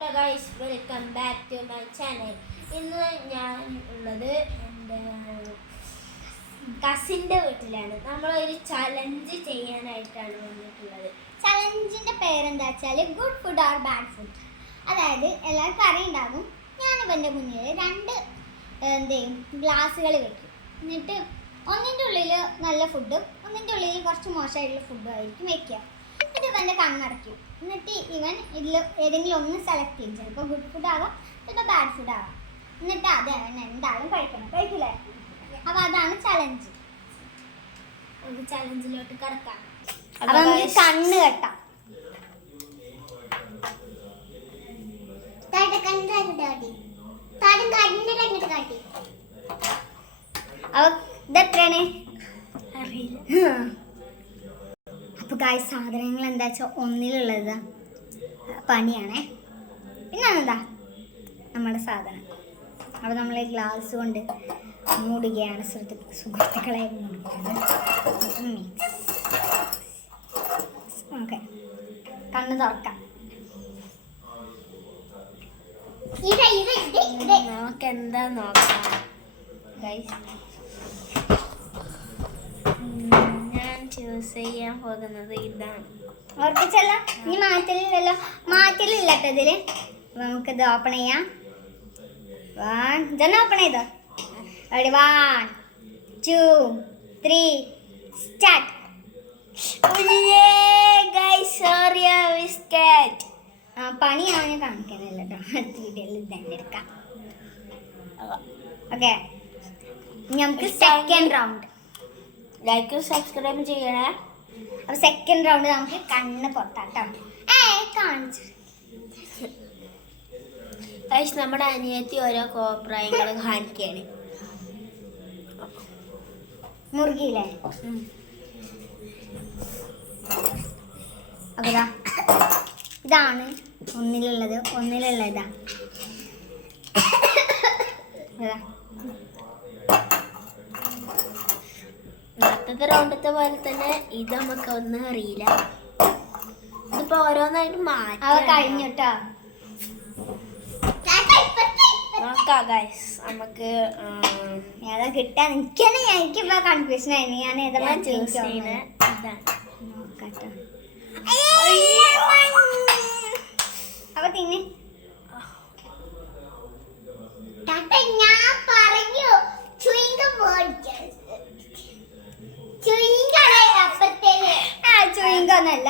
Hello guys, welcome back to my channel. ഇന്ന് ഞാൻ ഉള്ളത് എൻ്റെ കസിൻ്റെ വീട്ടിലാണ്. നമ്മളൊരു ചലഞ്ച് ചെയ്യാനായിട്ടാണ് വന്നിട്ടുള്ളത്. ചലഞ്ചിൻ്റെ പേരെന്താ വെച്ചാൽ good food or bad food. അതായത് എല്ലാവർക്കും അറിയുണ്ടാകും, ഞാനിവൻ്റെ മുന്നിൽ രണ്ട് ഗ്ലാസ്സുകൾ വെക്കും. എന്നിട്ട് ഒന്നിൻ്റെ ഉള്ളിൽ നല്ല ഫുഡും ഒന്നിൻ്റെ ഉള്ളിൽ കുറച്ച് മോശമായിട്ടുള്ള ഫുഡും ആയിരിക്കും വെക്കുക. എന്നിട്ട് ഇവൻ്റെ കണ്ണടയ്ക്കും. എന്നിട്ട് ഇവൻ ഇതിൽ ഏതെങ്കിലും ഒന്ന് സെലക്ട് ചെയ്യും. ചിലപ്പോൾ ഗുഡ് ഫുഡ് ആവാം, ചിലപ്പോൾ ബാഡ് ഫുഡ് ആവാം. എന്നിട്ട് അത് അവൻ എന്തായാലും കഴിക്കില്ലേ? അപ്പോൾ അതാണ് ചലഞ്ച്. നമുക്ക് ചലഞ്ചിലോട്ട് കിടക്കാം. അപ്പം നമുക്ക് കണ്ണ് കെട്ടാം. അപ്പോൾ ഇതെത്രയാണ് അറിയില്ല. അപ്പോൾ ഗായ്സ്, സാധനങ്ങൾ എന്താ വെച്ചാൽ ഒന്നിലുള്ളത് പനിയാണേ. പിന്നെ എന്താ നമ്മുടെ സാധനം. അപ്പോൾ നമ്മൾ ഈ ഗ്ലാസ് കൊണ്ട് മൂടുകയാണ് സുഹൃത്തുക്കളെ. ഓക്കെ, കണ്ണ് തുറക്കാം. നമുക്ക് എന്താ നോക്കാം ഗൈസ്. ഞാൻ ചൂസ് ചെയ്യാൻ പോകുന്നത് ഇതാണ്. ഓർപ്പിച്ചല്ല, ഇനി മാറ്റലില്ലല്ലോ. മാറ്റലില്ല കേട്ടോ ഇതിൽ. നമുക്കിത് ഓപ്പൺ ചെയ്യാം. ഇതൊന്ന് ഓപ്പൺ ചെയ്തോ. അവിടെ 1, 2, 3 സ്റ്റാർട്ട്. പണിയാണ് കാണിക്കാനല്ല കേട്ടോ. അടുത്ത വീഡിയോയിൽ തന്നെ എടുക്കാം. ഓക്കെ, നമുക്ക് സെക്കൻഡ് റൗണ്ട്. ലൈക്ക് സബ്സ്ക്രൈബ് ചെയ്യണേ. അപ്പോൾ സെക്കൻഡ് റൗണ്ട് നമുക്ക് കണ്ണ് പൊത്താട്ടോ. കാണിച്ചു ഗൈസ്, നമ്മുടെ അനിയത്തി ഓരോ കോപ്രായങ്ങൾ കാണിക്കുകയാണ്. മുറുകിയില്ലേ? അപ്പോൾ ഇതാണ് ഒന്നിലുള്ളത്. ഇതാ നേരത്തെ റൗണ്ടത്തെ പോലെ തന്നെ ഇത് നമുക്ക് ഒന്നും അറിയില്ല. ഇതിപ്പോ ഓരോന്നായിട്ട് മാറ്റി കഴിഞ്ഞിട്ടോ. നോക്കാം ഗൈസ്. നമുക്ക് ഏതാ കിട്ടാൻ എനിക്കിപ്പോ കൺഫ്യൂഷൻ ആയിരുന്നു. ഞാൻ ഏതാ ചൂസ് ചെയ്യുന്നത് ഇതാണ്. നോക്കട്ടോ. അപ്പൊ തിന്നെ ഞാൻ പറഞ്ഞു ചുയിങ്കൊന്നല്ല.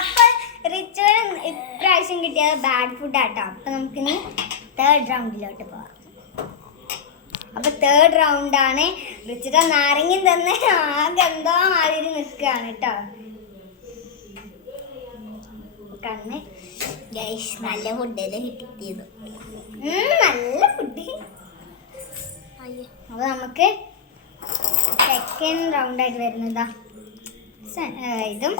അപ്പൊ റിച്ചുവൻ ഇപ്രാവശ്യം കിട്ടിയത് ബാഡ് ഫുഡ് ആട്ടോ. അപ്പൊ നമുക്കിനി തേർഡ് റൗണ്ടിലോട്ട് പോവാം. അപ്പൊ തേർഡ് റൗണ്ടാണ്. റിച്ചിട്ട് നാരങ്ങി തന്നെ ആകെ എന്തോ മാതിരി നിൽക്കുകയാണ് കേട്ടോ. കണ്ണ് ഗൈസ്, നല്ല ഫുഡല്ലേ കിട്ടിയത്. നല്ല ഫുഡ്. അപ്പൊ നമുക്ക് സെക്കൻഡ് റൗണ്ടായിട്ട് വരുന്നതാ ഇതും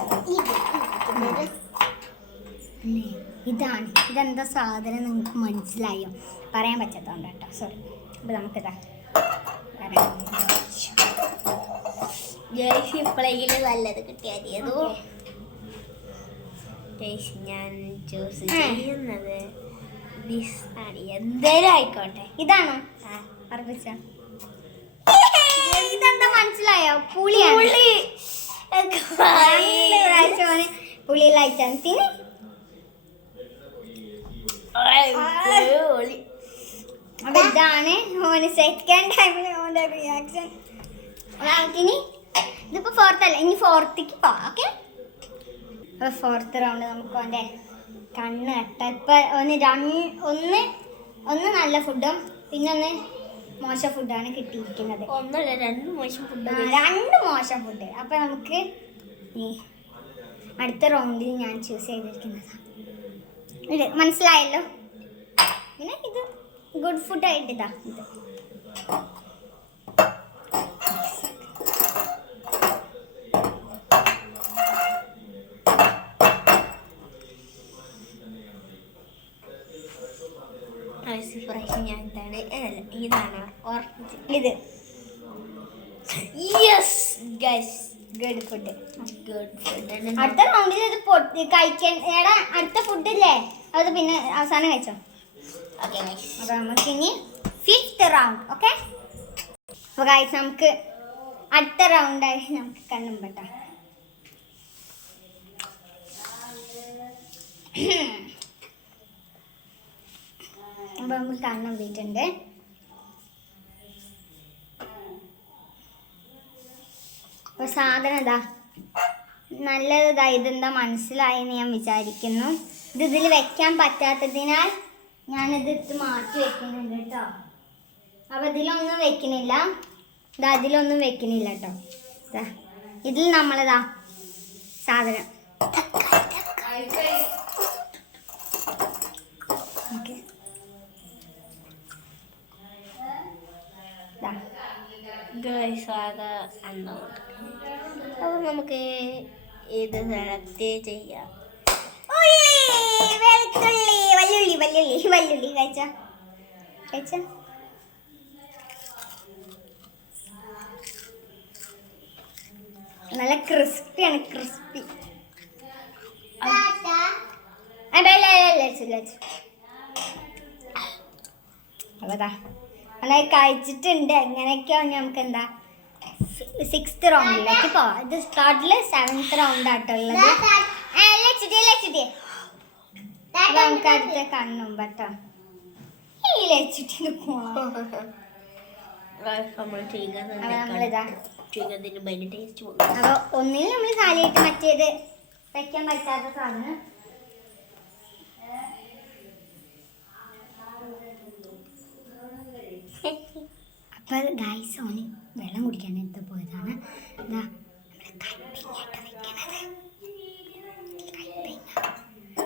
ഇതാണ്. ഇതെന്താ സാധനം നിങ്ങൾക്ക് മനസ്സിലായോ? പറയാൻ പറ്റാത്തതുകൊണ്ട് കേട്ടോ, സോറി. അപ്പോൾ നമുക്കിതാ ഗൈസ്, ഇപ്പോഴെങ്കിലും നല്ലത് കിട്ടിയാൽ ഞാൻ ചൂസ് ചെയ്യുന്നത് എന്തേലും ആയിക്കോട്ടെ. ഇതാണോ ഉറപ്പിച്ച? ഇതെന്താ മനസ്സിലായോ? പുളിയാണ്. പുളിയിലായിട്ടാണ് തിന്നെ. അപ്പൊ ഇതാണ് ഓന് സെക്കൻഡ് ടൈമിൽ ഓന്റെ റിയാക്ഷൻ. ഇനി ഇതിപ്പോ ഫോർത്ത് അല്ല, ഇനി ഫോർത്തേക്ക് പോവാം. ഓക്കെ, അപ്പൊ ഫോർത്ത് റൗണ്ട് നമുക്ക് ഓന്റെ കണ്ണ് കെട്ട. ഇപ്പൊ ഒന്ന് നല്ല ഫുഡും പിന്നെ ഒന്ന് മോശം ഫുഡാണ് കിട്ടിയിരിക്കുന്നത്. ഒന്നല്ല, രണ്ട് മോശം ഫുഡ്. അപ്പൊ നമുക്ക് ഈ അടുത്ത റൗണ്ടിൽ ഞാൻ ചൂസ് ചെയ്തിരിക്കുന്നതാണ് ഇത്. മനസ്സിലായല്ലോ? പിന്നെ ഇത് ഗുഡ് ഫുഡായിട്ട് ഇതാ. ഇത് ഇതാണ് ഇത്. Yes guys, good food. Good food. അടുത്ത റൗണ്ടിൽ ഇത് കഴിക്കാൻ എടാ അടുത്ത ഫുഡ് ഇല്ലേ അത് പിന്നെ അവസാനം കഴിച്ചോ. Okay guys. അപ്പോൾ നമുക്ക് ഇനി 5th റൗണ്ട്. ഓക്കെ. അപ്പോൾ ഗൈസ് നമുക്ക് അടുത്ത റൗണ്ടായി നമുക്ക് കണ്ണും പെട്ടാം. അപ്പോൾ നമുക്ക് കണ്ണും വീട്ടുണ്ട്. അപ്പോൾ സാധനം ഇതാ നല്ലതാ. ഇതെന്താ മനസ്സിലായെന്ന് ഞാൻ വിചാരിക്കുന്നു. ഇത് ഇതിൽ വെക്കാൻ പറ്റാത്തതിനാൽ ഞാനിത് എടുത്ത് മാറ്റി വെക്കുന്നുണ്ട് കേട്ടോ. അപ്പോൾ ഇതിലൊന്നും വെക്കുന്നില്ല. ഇതാ അതിലൊന്നും വെക്കുന്നില്ല കേട്ടോ. ഇതാ ഇതിൽ നമ്മളിതാ സാധനം ഓക്കെ. ഗൈസ് ആകെ അന്നോട്ട്. അപ്പോൾ നമുക്ക് ഇത് സെലക്ട് ചെയ്യാം. വെളുത്തുള്ളി വല്ലുള്ളി വല്ലുള്ളി വല്ലുള്ളി കഴിച്ച കഴിച്ച നല്ല ക്രിസ്പിയാണ്. ക്രിസ്പി അതാ അങ്ങനെ കഴിച്ചിട്ടുണ്ട്. എങ്ങനെയൊക്കെയോ നമുക്ക് എന്താ 6th റൗണ്ടിലേക്ക് പോവാം. ഇത് സ്റ്റാർട്ടില് 7th റൗണ്ടാട്ടോ ഉള്ളത്. നമുക്ക് അടുത്ത കണ്ണും പെട്ടോ ഈ ലച്ചിട്ട് നമ്മളിതാ. അപ്പൊ ഒന്നിൽ നമ്മൾ കാലിയിട്ട് മറ്റേത് വെക്കാൻ പറ്റാത്ത സാധനം. അപ്പൊ ഗൈസ് ഓന് വെള്ളം കുടിക്കാൻ എടുത്ത് പോയതാണ്. ഇതാ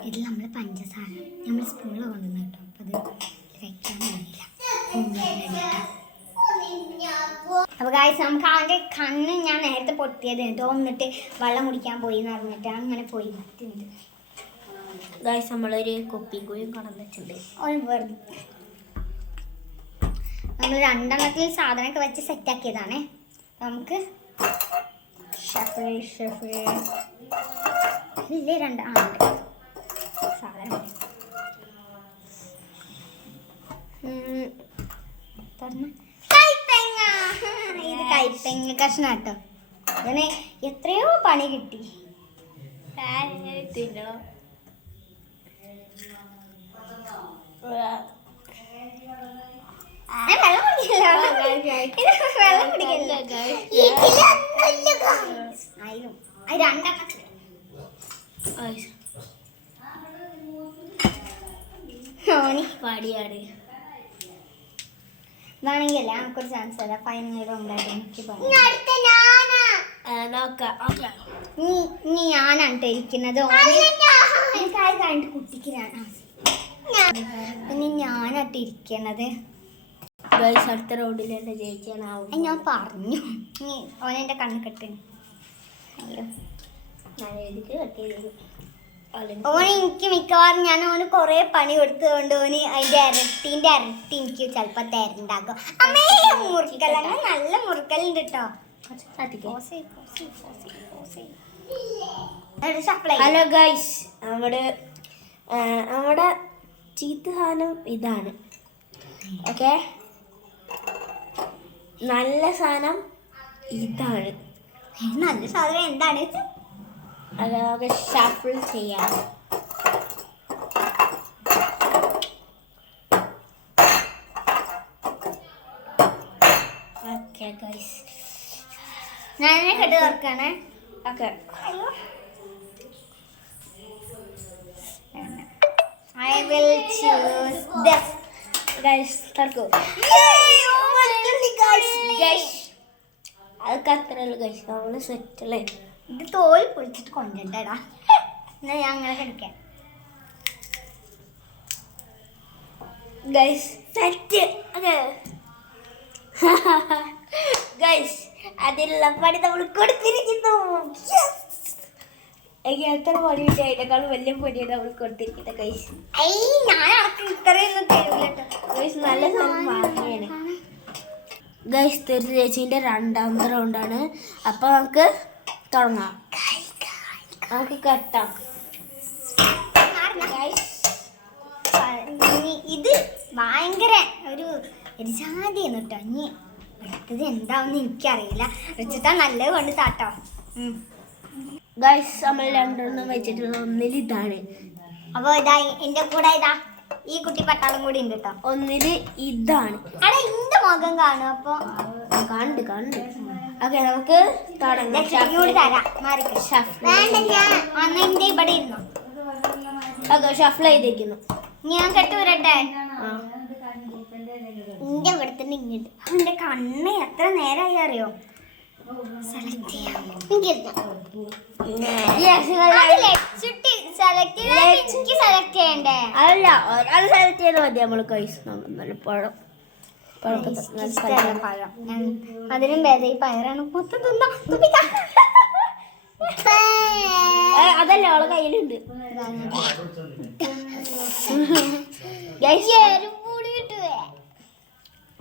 ഇതിൽ നമ്മൾ പഞ്ചസാര നമ്മൾ സ്പൂണിൽ കൊണ്ടുവന്നു കേട്ടോ. അപ്പം അത് വെക്കാൻ കഴിയില്ല. അപ്പോൾ ഗൈസ് നമുക്ക് അവൻ്റെ കണ്ണ് ഞാൻ നേരത്തെ പൊട്ടിയത് തോന്നിട്ട് വെള്ളം കുടിക്കാൻ പോയി എന്ന് പറഞ്ഞിട്ട് അങ്ങനെ പോയി പറ്റുന്നുണ്ട്. ഗൈസ് നമ്മളൊരു കുപ്പിയും കൂടിയും കൊണ്ടു വെച്ചിട്ടുണ്ട്. വെറുതെ നമ്മൾ 2 എണ്ണത്തിൽ സാധനമൊക്കെ വെച്ച് സെറ്റാക്കിയതാണേ. നമുക്ക് ഇല്ലേ 2 സാധനം കൈപ്പങ്ങ. ഇത് കൈപ്പങ്ങ കഷ്ണം കേട്ടോ. അങ്ങനെ എത്രയോ പണി കിട്ടി. വെള്ളം കുടിക്കില്ല. വെള്ളം കുടിക്കില്ല. പാടിയാണ് ഇതാണെങ്കിൽ നമുക്കൊരു ചാൻസ് അല്ല. ഫൈനൽ ഉണ്ടായിട്ട് എനിക്ക് നീ ഞാനാണ് ഇരിക്കുന്നത്. കഴിഞ്ഞിട്ട് കുട്ടിക്ക് ഇനി ഞാനായിട്ട് ഇരിക്കുന്നത്. അടുത്ത റൗണ്ടിൽ എന്റെ ജയിക്കാനാവും. ഞാൻ പറഞ്ഞു നീ ഓനെന്റെ കണ്ണ് കെട്ട്. ഓന് എനിക്ക് മിക്കവാറും ഞാൻ ഓന് കൊറേ പണി കൊടുത്തതുകൊണ്ട് ഓന് അതിന്റെ ഇരട്ടി എനിക്ക് ചിലപ്പോ തരണ്ടാകും. അമ്മേ മുറുക്കൽ അങ്ങനെ നല്ല മുറുക്കലുണ്ട് കേട്ടോ. ഹലോ ഗൈസ്, നമ്മുടെ ചീത്ത സാധനം ഇതാണ്. ഓക്കെ, നല്ല സാധനം ഇതാണ്. നല്ല സാധനം എന്താണ്? അതൊക്കെ ഷഫിൾ ചെയ്യാം. ഓക്കെ ഗൈസ്, ഞാൻ കെട്ട് തുറക്കാണേ. Okay, I will choose this. Guys, തുറക്കൂ. അതൊക്കെ അത്രയുള്ളൂ ഗൈസ്, നമ്മള് സെറ്റല്ലേ. ഇത് തോൽ പൊളിച്ചിട്ട് കൊണ്ടുണ്ടാ. എന്നാ ഞാൻ അങ്ങനെ കഴിക്കാം. Guys set. ഓക്കെ ഗൈസ്, അതിലുള്ള പണി നമ്മൾ കൊടുത്തിരിക്കുന്നു. എനിക്ക് എത്ര പണി കിട്ടി അതിനേക്കാളും വലിയ പണിയാണ് നമ്മൾ കൊടുത്തിരിക്കുന്നത് ഗൈസ്. ഗൈസ് നല്ല സാധനം വാങ്ങിയാണ് ഗൈസ്. തെരു ചേച്ചീൻ്റെ 2ാമത്തെ റൗണ്ടാണ്. അപ്പോൾ നമുക്ക് തുടങ്ങാം. നമുക്ക് കെട്ടാം. ഇത് ഭയങ്കര ഒരു ജാതിയാണ് കേട്ടോ. ഇനി അടുത്തത് എന്താണെന്ന് എനിക്കറിയില്ല. വെച്ചിട്ടാ നല്ലത് കൊണ്ട് താട്ടോ. ഗൈസ് നമ്മൾ രണ്ടെണ്ണം വെച്ചിട്ടുള്ള ഒന്നിൽ ഇതാണ്. അപ്പൊ ഇതാ എന്റെ കൂടെ ഇതാ ഈ കുട്ടി പട്ടാളം കൂടി ഉണ്ട് കേട്ടോ. ഒന്നില് ഇതാണ്. അവിടെ എന്റെ മുഖം കാണും. അപ്പൊ കണ്ട് ഓക്കെ നമുക്ക് തുടങ്ങാം. കൂടി തരാം. വേണ്ട ഞാൻ അന്ന് എന്റെ ഇവിടെ ഇരുന്നു. ഓക്കെ ഷഫിൾ ചെയ്തേക്കുന്നു. ഞാൻ കെട്ടുവരട്ടെ. എന്റെ ഇവിടെ തന്നെ ഇങ്ങോട്ട്. എന്റെ കണ്ണ് എത്ര നേരമായി അറിയോ? സെലക്ട് ചെയ്യാം. സെലക്ട് ചെയ്യണ്ടേ? അല്ല ഒരാൾ സെലക്ട് ചെയ്താൽ മതി. നമ്മൾ കൈസ് നല്ല പഴം പഴം. അതിനും ഭേദം ഈ പയറാണ്. മൊത്തം തിന്നാ. അതല്ല അവളെ കയ്യിലുണ്ട്.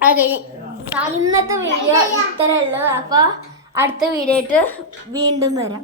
ഓക്കെ ഇന്നത്തെ വീഡിയോ ഇത്രയേ ഉള്ളൂ. അപ്പൊ അടുത്ത വീഡിയോ ആയിട്ട് വീണ്ടും വരാം.